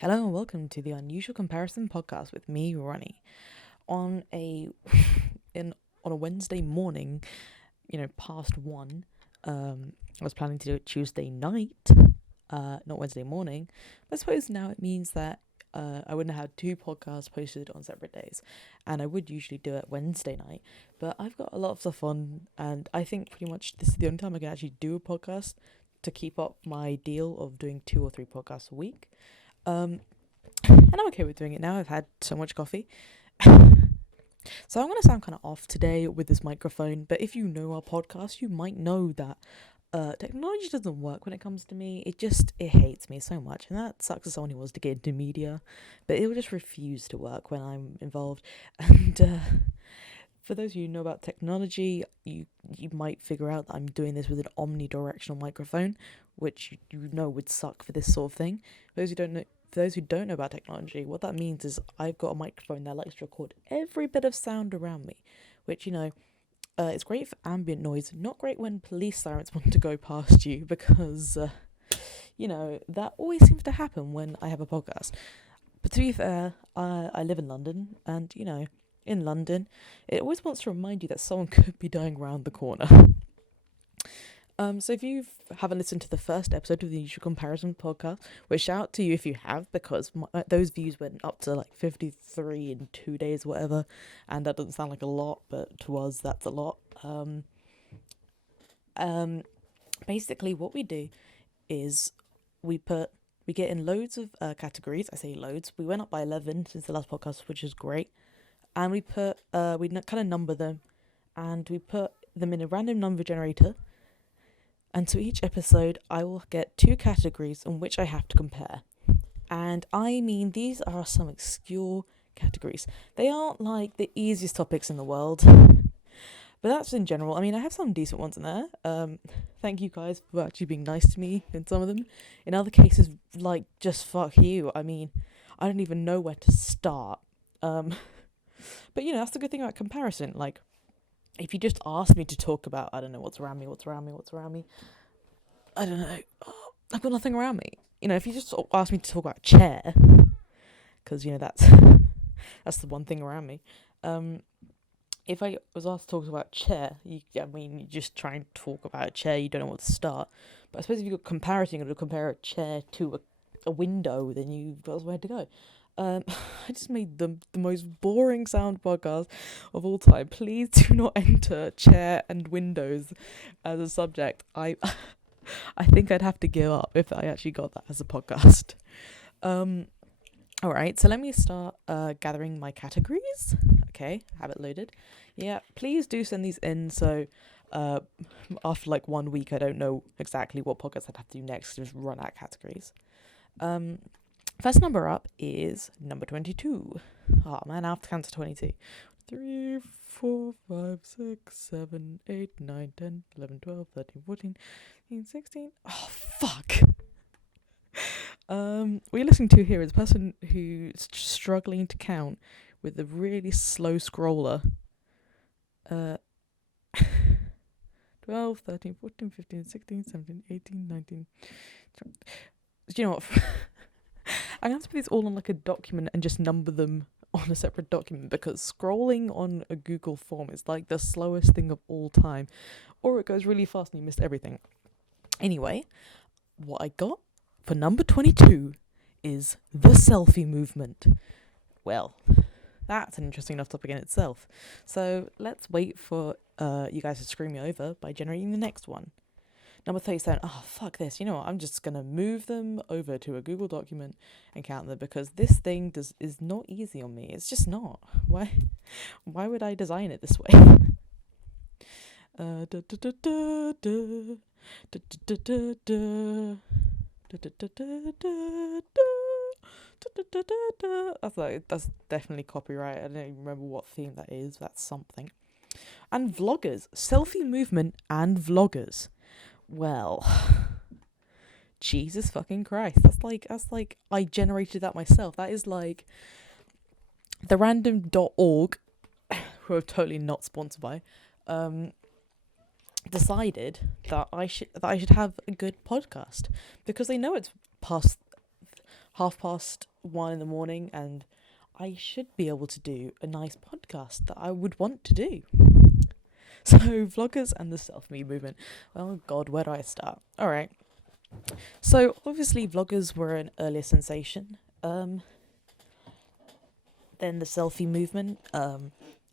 Hello and welcome to the Unusual Comparison Podcast with me, Ronnie. On a on a Wednesday morning, past 1. I was planning to do it Tuesday night, not Wednesday morning. But I suppose now it means that I wouldn't have had 2 podcasts posted on separate days, and I would usually do it Wednesday night. But I've got a lot of stuff on, and I think pretty much this is the only time I can actually do a podcast to keep up my deal of doing 2 or 3 podcasts a week. And I'm okay with doing it now. I've had so much coffee. So I'm going to sound kind of off today with this microphone, but if you know our podcast, you might know that technology doesn't work when it comes to me. It hates me so much, and that sucks as someone who wants to get into media, but it will just refuse to work when I'm involved. And for those of you who know about technology, you might figure out that I'm doing this with an omnidirectional microphone, which you know would suck for this sort of thing. For those who don't know about technology, what that means is I've got a microphone that likes to record every bit of sound around me, which, it's great for ambient noise, not great when police sirens want to go past you, because, that always seems to happen when I have a podcast. But to be fair, I live in London, and, in London, it always wants to remind you that someone could be dying around the corner. So if you haven't listened to the first episode of the Usual Comparison podcast, which shout out to you if you have, because those views went up to like 53 in 2 days, whatever, and that doesn't sound like a lot, but to us that's a lot. Basically what we do is we get in loads of categories. I say loads. We went up by 11 since the last podcast, which is great, and we kind of number them, and we put them in a random number generator. And so each episode, I will get 2 categories in which I have to compare. And I mean, these are some obscure categories. They aren't like the easiest topics in the world, but that's in general. I mean, I have some decent ones in there. Thank you guys for actually being nice to me in some of them. In other cases, like, just fuck you. I mean, I don't even know where to start. But, that's the good thing about comparison. Like, if you just ask me to talk about, I don't know, what's around me, I don't know, I've got nothing around me. If you just ask me to talk about a chair, because, that's the one thing around me. If I was asked to talk about a chair, you just try and talk about a chair, you don't know what to start. But I suppose if you've got comparison, you're going to compare a chair to a window, then you've got somewhere to go. I just made the most boring sound podcast of all time. Please do not enter chair and windows as a subject. I think I'd have to give up if I actually got that as a podcast. Alright, so let me start gathering my categories. Okay, I have it loaded. Yeah, please do send these in, so after like 1 week I don't know exactly what podcast I'd have to do next to just run out categories. First number up is number 22. Oh man, I have to count to 22. 3, 4, 5, 6, 7, 8, 9, 10, 11, 12, 13, 14, 15, 16. Oh, fuck. What you're listening to here is a person who's struggling to count with a really slow scroller. 12, 13, 14, 15, 16, 17, 18, 19. Do you know what? I'm going to have to put these all on like a document and just number them on a separate document, because scrolling on a Google form is like the slowest thing of all time, or it goes really fast and you missed everything. Anyway, what I got for number 22 is the selfie movement. Well, that's an interesting enough topic in itself. So let's wait for you guys to screw me over by generating the next one. Number 37, oh, fuck this. You know what? I'm just going to move them over to a Google document and count them, because this thing is not easy on me. It's just not. Why would I design it this way? That's definitely copyright. I don't even remember what theme that is. That's something. And vloggers. Selfie movement and vloggers. Well, Jesus fucking Christ. That's like I generated that myself. That is like the random.org, who are totally not sponsored by, decided that I should have a good podcast, because they know it's half past 1 in the morning, and I should be able to do a nice podcast that I would want to do. So, vloggers and the selfie movement. Oh God, where do I start? All right. So obviously, vloggers were an earlier sensation. Then the selfie movement.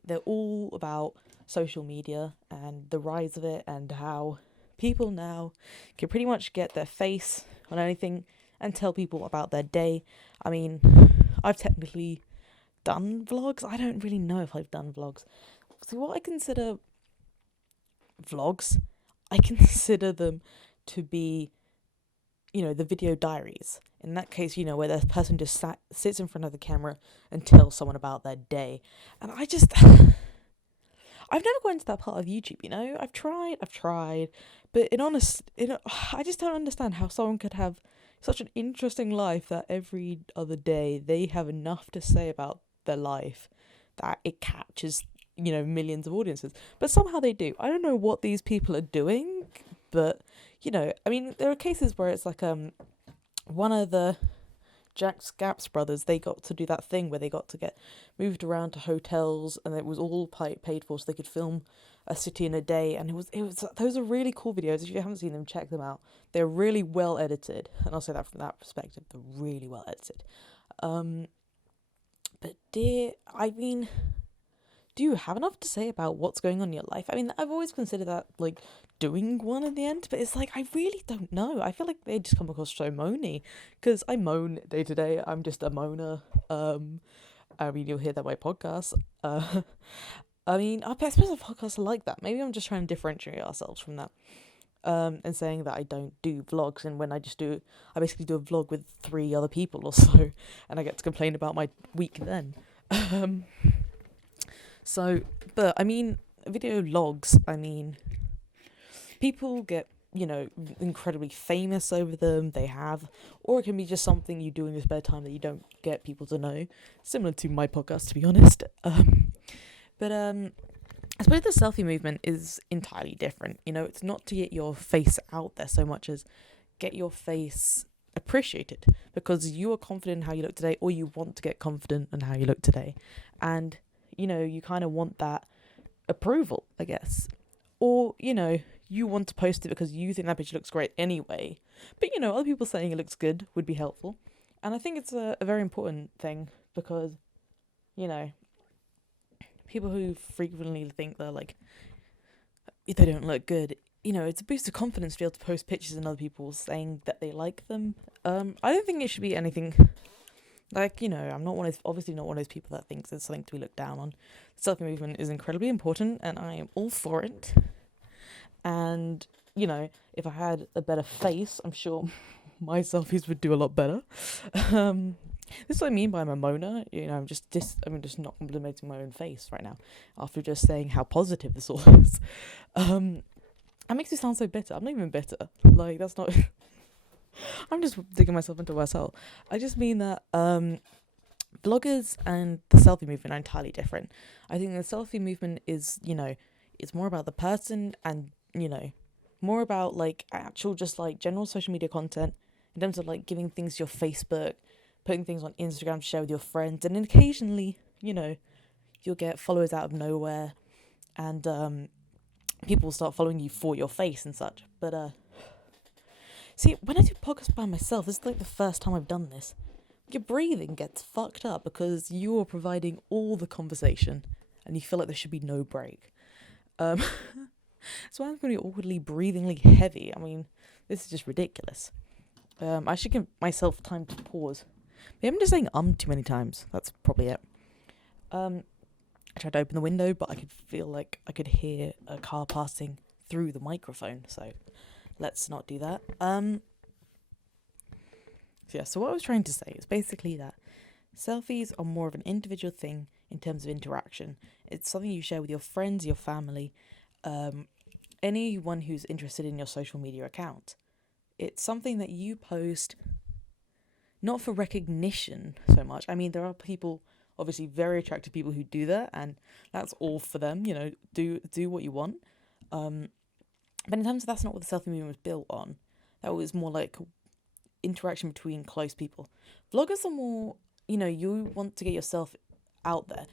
They're all about social media and the rise of it, and how people now can pretty much get their face on anything and tell people about their day. I mean, I've technically done vlogs. I don't really know if I've done vlogs. So what I consider vlogs, I consider them to be, the video diaries. In that case, where the person just sits in front of the camera and tells someone about their day. And I've never gone into that part of YouTube, I've tried, but I just don't understand how someone could have such an interesting life that every other day they have enough to say about their life that it captures, millions of audiences. But somehow they do. I don't know what these people are doing, but, there are cases where it's like, one of the Jack Scaps brothers, they got to do that thing where they got to get moved around to hotels, and it was all paid for, so they could film a city in a day. And it was those are really cool videos. If you haven't seen them, check them out. They're really well edited, and I'll say that from that perspective. They're really well edited. But do you have enough to say about what's going on in your life? I mean, I've always considered that, like, doing one in the end, but it's like, I really don't know. I feel like they just come across so moany, because I moan day to day. I'm just a moaner. I mean, you'll hear that in my podcast. I suppose a podcast are like that. Maybe I'm just trying to differentiate ourselves from that. And saying that I don't do vlogs, and when I basically do a vlog with 3 other people or so, and I get to complain about my week then. So, but I mean, video logs, people get, incredibly famous over them. Or it can be just something you do in your spare time that you don't get people to know. Similar to my podcast, to be honest. But I suppose the selfie movement is entirely different. It's not to get your face out there so much as get your face appreciated, because you are confident in how you look today, or you want to get confident in how you look today. And you kind of want that approval, I guess. Or, you want to post it because you think that picture looks great anyway. But, other people saying it looks good would be helpful. And I think it's a very important thing, because, people who frequently think they're like, if they don't look good, it's a boost of confidence to be able to post pictures and other people saying that they like them. I don't think it should be anything. Like, I'm obviously not one of those people that thinks it's something to be looked down on. The selfie movement is incredibly important, and I am all for it. And, if I had a better face, I'm sure my selfies would do a lot better. This is what I mean by I'm a moaner. I'm just not complimenting my own face right now, after just saying how positive this all is. That makes me sound so bitter. I'm not even bitter. Like, that's not... I'm just digging myself into a worse hole. I just mean that vloggers and the selfie movement are entirely different. I think the selfie movement is, it's more about the person, and, more about, like, actual just, like, general social media content, in terms of, like, giving things to your Facebook, putting things on Instagram to share with your friends, and then occasionally, you'll get followers out of nowhere, and people will start following you for your face and such. But see, when I do podcasts by myself, this is like the first time I've done this. Your breathing gets fucked up because you are providing all the conversation, and you feel like there should be no break. So I'm going to be awkwardly breathingly heavy. I mean, this is just ridiculous. I should give myself time to pause. Maybe I'm just saying too many times. That's probably it. I tried to open the window, but I could feel like I could hear a car passing through the microphone, so... let's not do that. So what I was trying to say is basically that selfies are more of an individual thing in terms of interaction. It's something you share with your friends, your family, anyone who's interested in your social media account. It's something that you post not for recognition so much. I mean, there are people, obviously very attractive people, who do that, and that's all for them. Do what you want. But in terms of that's not what the selfie movement was built on. That was more like, interaction between close people. Vloggers are more, you want to get yourself out there.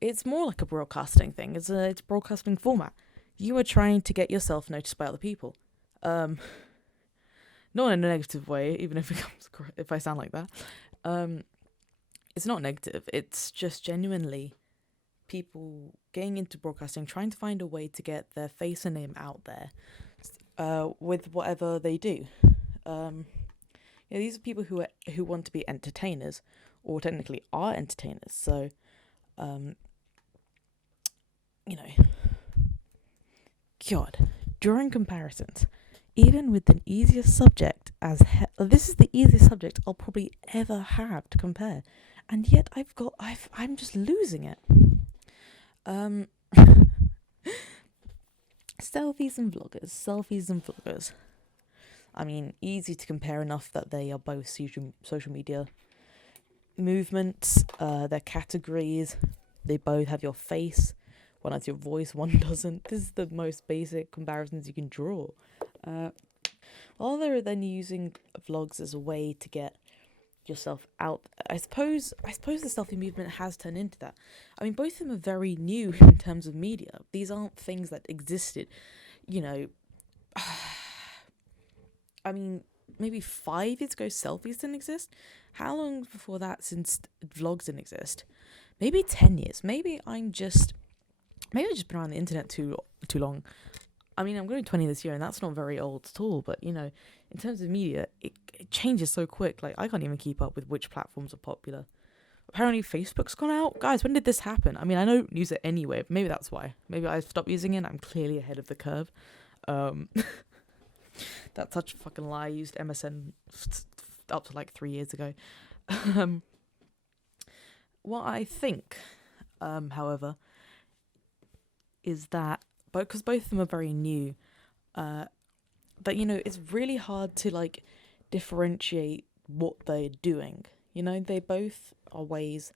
It's more like a broadcasting thing. It's a broadcasting format. You are trying to get yourself noticed by other people. Not in a negative way, even if I sound like that. It's not negative. It's just genuinely people getting into broadcasting, trying to find a way to get their face and name out there with whatever they do. These are people who want to be entertainers, or technically are entertainers. So, God, drawing comparisons, even with the easiest subject this is the easiest subject I'll probably ever have to compare, and yet I'm just losing it. Selfies and vloggers. I mean, easy to compare enough that they are both social media movements, their categories. They both have your face. One has your voice, one doesn't. This is the most basic comparisons you can draw. Other than using vlogs as a way to get yourself out, I suppose the selfie movement has turned into that. I mean, both of them are very new in terms of media. These aren't things that existed, I mean, maybe 5 years ago selfies didn't exist. How long before that since vlogs didn't exist? Maybe 10 years. Maybe I've just been around the internet too long. I mean, I'm going 20 this year, and that's not very old at all. But, in terms of media, it changes so quick. Like, I can't even keep up with which platforms are popular. Apparently, Facebook's gone out. Guys, when did this happen? I mean, I don't use it anyway. But maybe that's why. Maybe I stopped using it. I'm clearly ahead of the curve. That's such a fucking lie. I used MSN up to like 3 years ago. What I think, however, is that because both of them are very new, that it's really hard to like differentiate what they're doing. They both are ways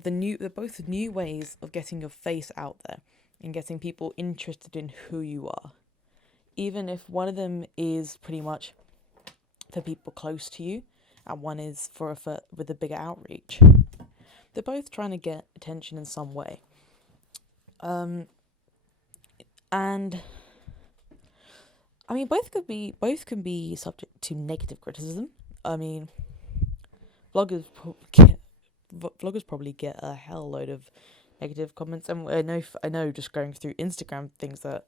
they're both new ways of getting your face out there and getting people interested in who you are. Even if one of them is pretty much for people close to you and one is for with a bigger outreach, they're both trying to get attention in some way. And I mean, both can be subject to negative criticism. I mean, vloggers probably get a hell load of negative comments, and I know just going through Instagram things that,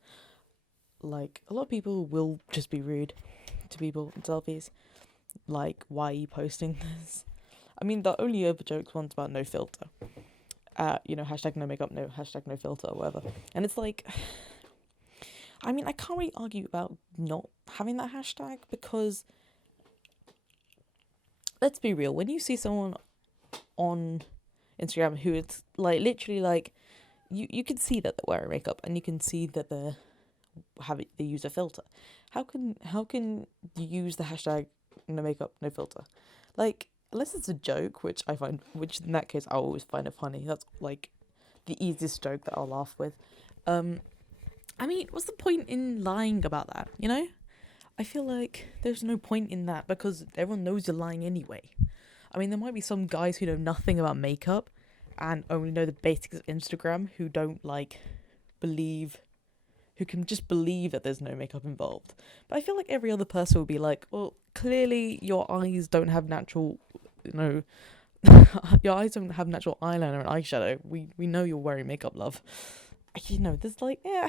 like, a lot of people will just be rude to people in selfies, like, why are you posting this? I mean, the only other jokes one's about no filter. Hashtag no makeup, hashtag no filter, or whatever. And it's like, I mean, I can't really argue about not having that hashtag, because let's be real, when you see someone on Instagram who it's like literally like you can see that they're wearing makeup and you can see that they use a filter. How can you use the hashtag no makeup, no filter? Like, unless it's a joke, which in that case I always find it funny. That's like the easiest joke that I'll laugh with. I mean, what's the point in lying about that, I feel like there's no point in that because everyone knows you're lying anyway. I mean, there might be some guys who know nothing about makeup and only know the basics of Instagram who can just believe that there's no makeup involved. But I feel like every other person would be like, well, clearly your eyes don't have natural, your eyes don't have natural eyeliner and eyeshadow. We know you're wearing makeup, love. There's like, yeah.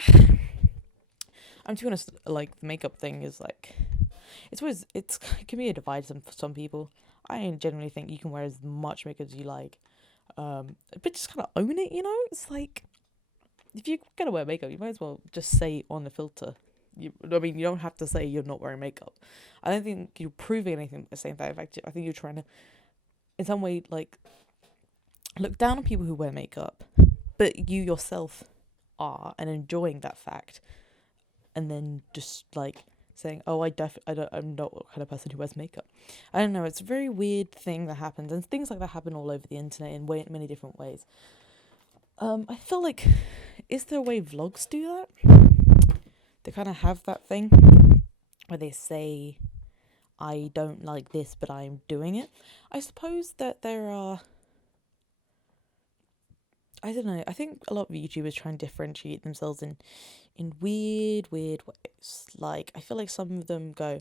I'm to be honest, like, the makeup thing is like, it can be a divide for some people. I generally think you can wear as much makeup as you like, but just kind of own it. It's like, if you're gonna wear makeup, you might as well just say on the filter. You don't have to say you're not wearing makeup. I don't think you're proving anything by saying that. In fact, I think you're trying to, in some way, like, look down on people who wear makeup, but you yourself are, and enjoying that fact. And then just like saying, "Oh, I'm not the kind of person who wears makeup." I don't know. It's a very weird thing that happens, and things like that happen all over the internet in many different ways. I feel like, is there a way vlogs do that? They kind of have that thing where they say, I don't like this, but I'm doing it. I suppose that there are, I don't know, I think a lot of YouTubers try and differentiate themselves in weird ways. Like, I feel like some of them go,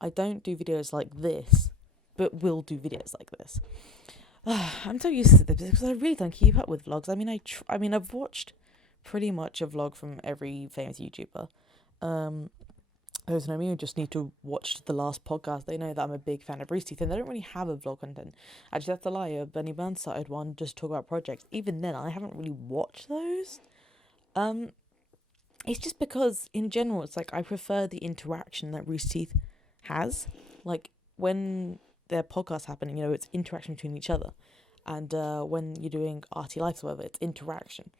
I don't do videos like this, but will do videos like this. I'm so used to this because I really don't keep up with vlogs. I mean, I've watched pretty much a vlog from every famous YouTuber. Those who know me who just need to watch the last podcast. They know that I'm a big fan of Rooster Teeth, and they don't really have a vlog content. Actually, that's a lie. Benny Burns started one just talk about projects. Even then, I haven't really watched those. It's just because in general, it's like I prefer the interaction that Rooster Teeth has. Like when their podcasts happen, it's interaction between each other, and when you're doing arty lives or whatever, it's interaction.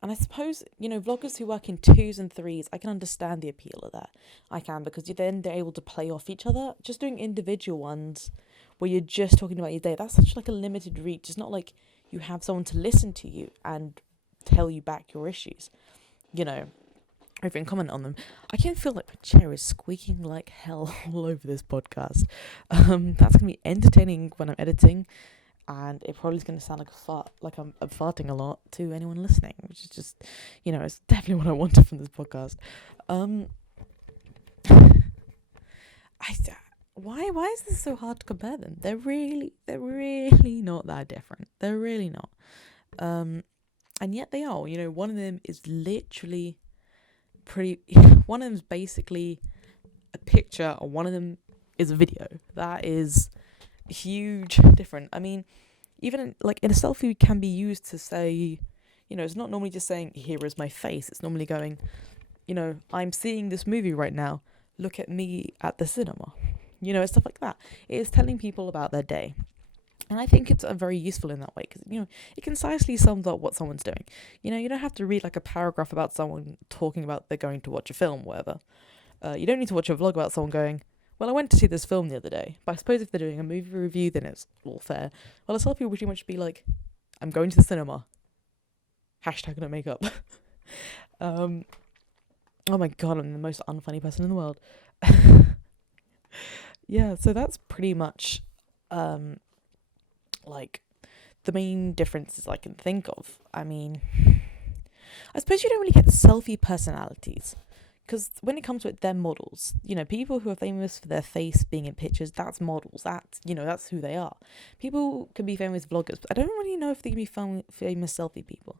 And I suppose, vloggers who work in 2s and 3s, I can understand the appeal of that. I can, because they're able to play off each other. Just doing individual ones where you're just talking about your day, that's such like a limited reach. It's not like you have someone to listen to you and tell you back your issues, or even comment on them. I can feel like my chair is squeaking like hell all over this podcast. That's going to be entertaining when I'm editing. And it probably is going to sound like a fart, like I'm farting a lot to anyone listening, which is just, it's definitely what I wanted from this podcast. Why is this so hard to compare them? They're really not that different. They're really not. And yet they are. One of them is literally one of them's basically a picture, and one of them is a video. That is huge different. I mean, even in a selfie can be used to say, it's not normally just saying, here is my face. It's normally going, I'm seeing this movie right now. Look at me at the cinema. Stuff like that. It is telling people about their day. And I think it's very useful in that way because, it concisely sums up what someone's doing. You don't have to read like a paragraph about someone talking about they're going to watch a film, whatever. You don't need to watch a vlog about someone going, well, I went to see this film the other day. But I suppose if they're doing a movie review, then it's all fair. Well, a selfie would pretty much be like, I'm going to the cinema. Hashtag no makeup. Oh my god, I'm the most unfunny person in the world. Yeah, so that's pretty much the main differences I can think of. I mean, I suppose you don't really get selfie personalities. Because when it comes to it, they're models. People who are famous for their face being in pictures, that's models. That's who they are. People can be famous vloggers, but I don't really know if they can be famous selfie people.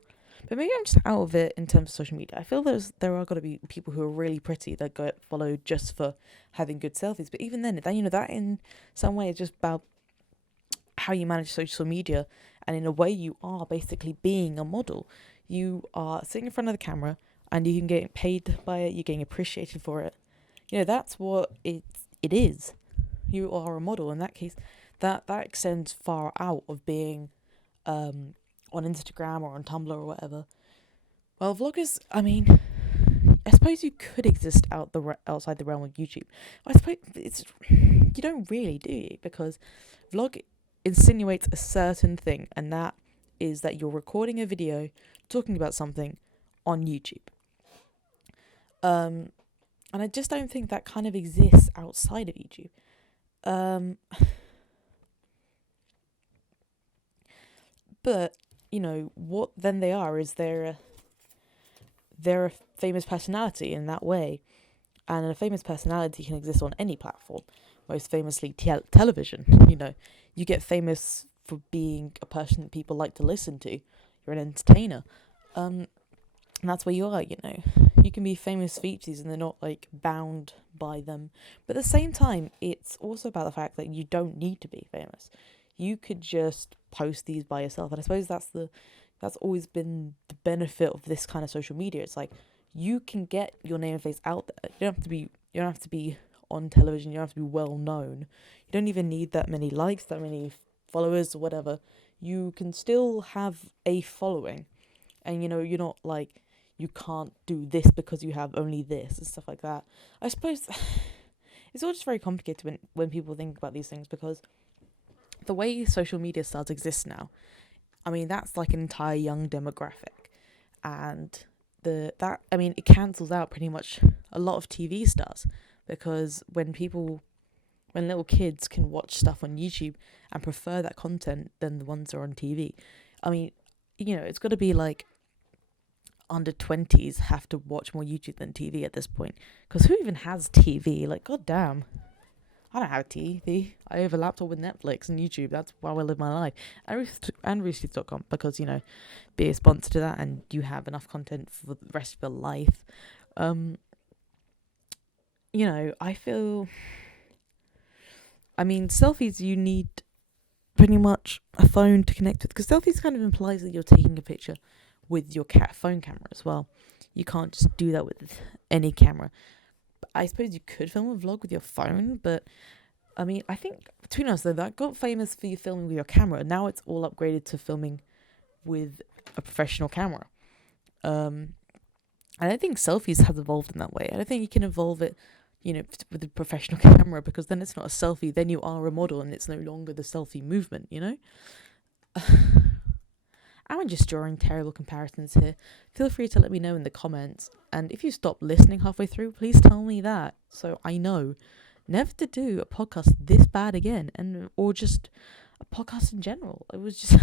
But maybe I'm just out of it in terms of social media. I feel there are got to be people who are really pretty that get followed just for having good selfies. But even then, that in some way is just about how you manage social media. And in a way, you are basically being a model. You are sitting in front of the camera, and you can get paid by it, you're getting appreciated for it. That's what it is. You are a model. In that case, that extends far out of being on Instagram or on Tumblr or whatever. Well, vloggers, I mean, I suppose you could exist outside the realm of YouTube. I suppose you don't really, do you? Because vlog insinuates a certain thing, and that is that you're recording a video talking about something on YouTube. And I just don't think that kind of exists outside of YouTube. But, what then they are is they're a famous personality in that way. And a famous personality can exist on any platform. Most famously, television. You get famous for being a person that people like to listen to. You're an entertainer. And that's where you are, You can be famous features and they're not, bound by them. But at the same time, it's also about the fact that you don't need to be famous. You could just post these by yourself. And I suppose that's always been the benefit of this kind of social media. It's like, you can get your name and face out there. You don't have to be on television. You don't have to be well known. You don't even need that many likes, that many followers or whatever. You can still have a following. And, you're not you can't do this because you have only this and stuff like that. I suppose it's all just very complicated when people think about these things, because the way social media stars exist now, I mean, that's like an entire young demographic. And it cancels out pretty much a lot of TV stars, because when people when little kids can watch stuff on YouTube and prefer that content than the ones that are on TV. I mean, it's got to be like under 20s have to watch more YouTube than TV at this point. Because who even has TV? Like, goddamn. I don't have a TV. I have a laptop with Netflix and YouTube. That's how I live my life. And Roosterteeth.com, because, be a sponsor to that and you have enough content for the rest of your life. I feel... selfies, you need pretty much a phone to connect with. Because selfies kind of implies that you're taking a picture with your phone camera as well. You can't just do that with any camera. I suppose you could film a vlog with your phone, but I think, between us though, that got famous for you filming with your camera. Now it's all upgraded to filming with a professional camera. And I think selfies has evolved in that way. And I think you can evolve it, with a professional camera, because then it's not a selfie, then you are a model and it's no longer the selfie movement, I'm just drawing terrible comparisons here. Feel free to let me know in the comments. And if you stop listening halfway through, please tell me that, so I know never to do a podcast this bad again, or just a podcast in general. It was just...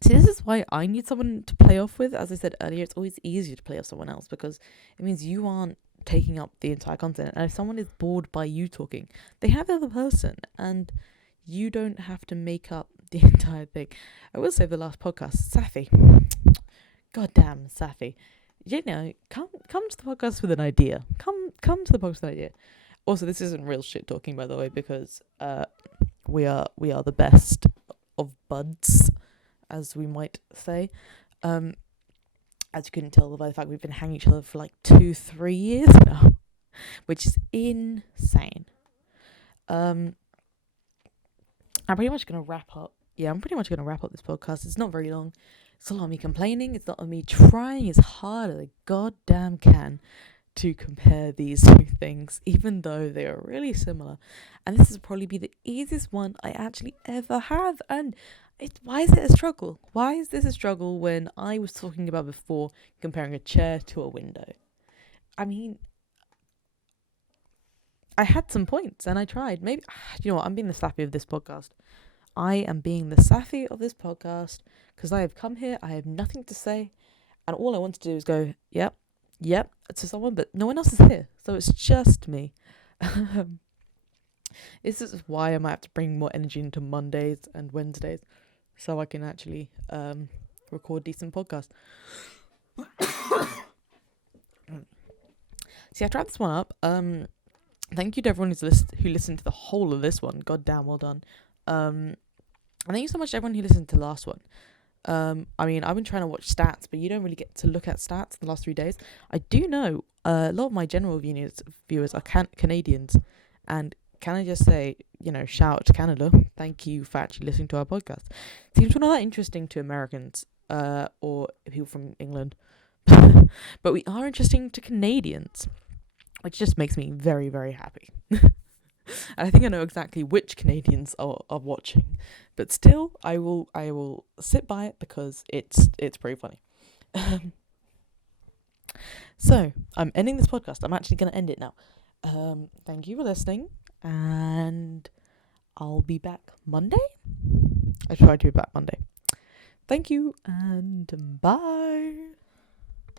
See, this is why I need someone to play off with. As I said earlier, it's always easier to play off someone else, because it means you aren't taking up the entire content. And if someone is bored by you talking, they have the other person, and you don't have to make up the entire thing. I will say the last podcast, Safi. Goddamn, Safi. Come to the podcast with an idea. Come to the podcast with an idea. Also, this isn't real shit talking, by the way, because we are the best of buds, as we might say. As you couldn't tell by the fact we've been hanging each other for like 2-3 years now, which is insane. I'm pretty much going to wrap up. Yeah, I'm pretty much going to wrap up this podcast. It's not very long. It's a lot of me complaining. It's not of me trying as hard as I goddamn can to compare these two things, even though they are really similar. And this will probably be the easiest one I actually ever have. And why is it a struggle? Why is this a struggle when I was talking about before comparing a chair to a window? I had some points and I tried. Maybe, I'm being the Safi of this podcast. I am being the Safi of this podcast because I have come here, I have nothing to say, and all I want to do is go, yep, to someone, but no one else is here. So it's just me. This is why I might have to bring more energy into Mondays and Wednesdays so I can actually record decent podcasts. See, I tried this one up. Thank you to everyone who listened to the whole of this one. God damn, well done. And thank you so much to everyone who listened to the last one. I've been trying to watch stats, but you don't really get to look at stats the last 3 days. I do know a lot of my general viewers are Canadians, and can I just say, shout out to Canada. Thank you for actually listening to our podcast. Seems not that interesting to Americans, or people from England, but we are interesting to Canadians, which just makes me very, very happy. And I think I know exactly which Canadians are watching, but still, I will sit by it because it's pretty funny. So I'm ending this podcast. I'm actually going to end it now. Thank you for listening, and I'll be back Monday. I try to be back Monday. Thank you, and bye.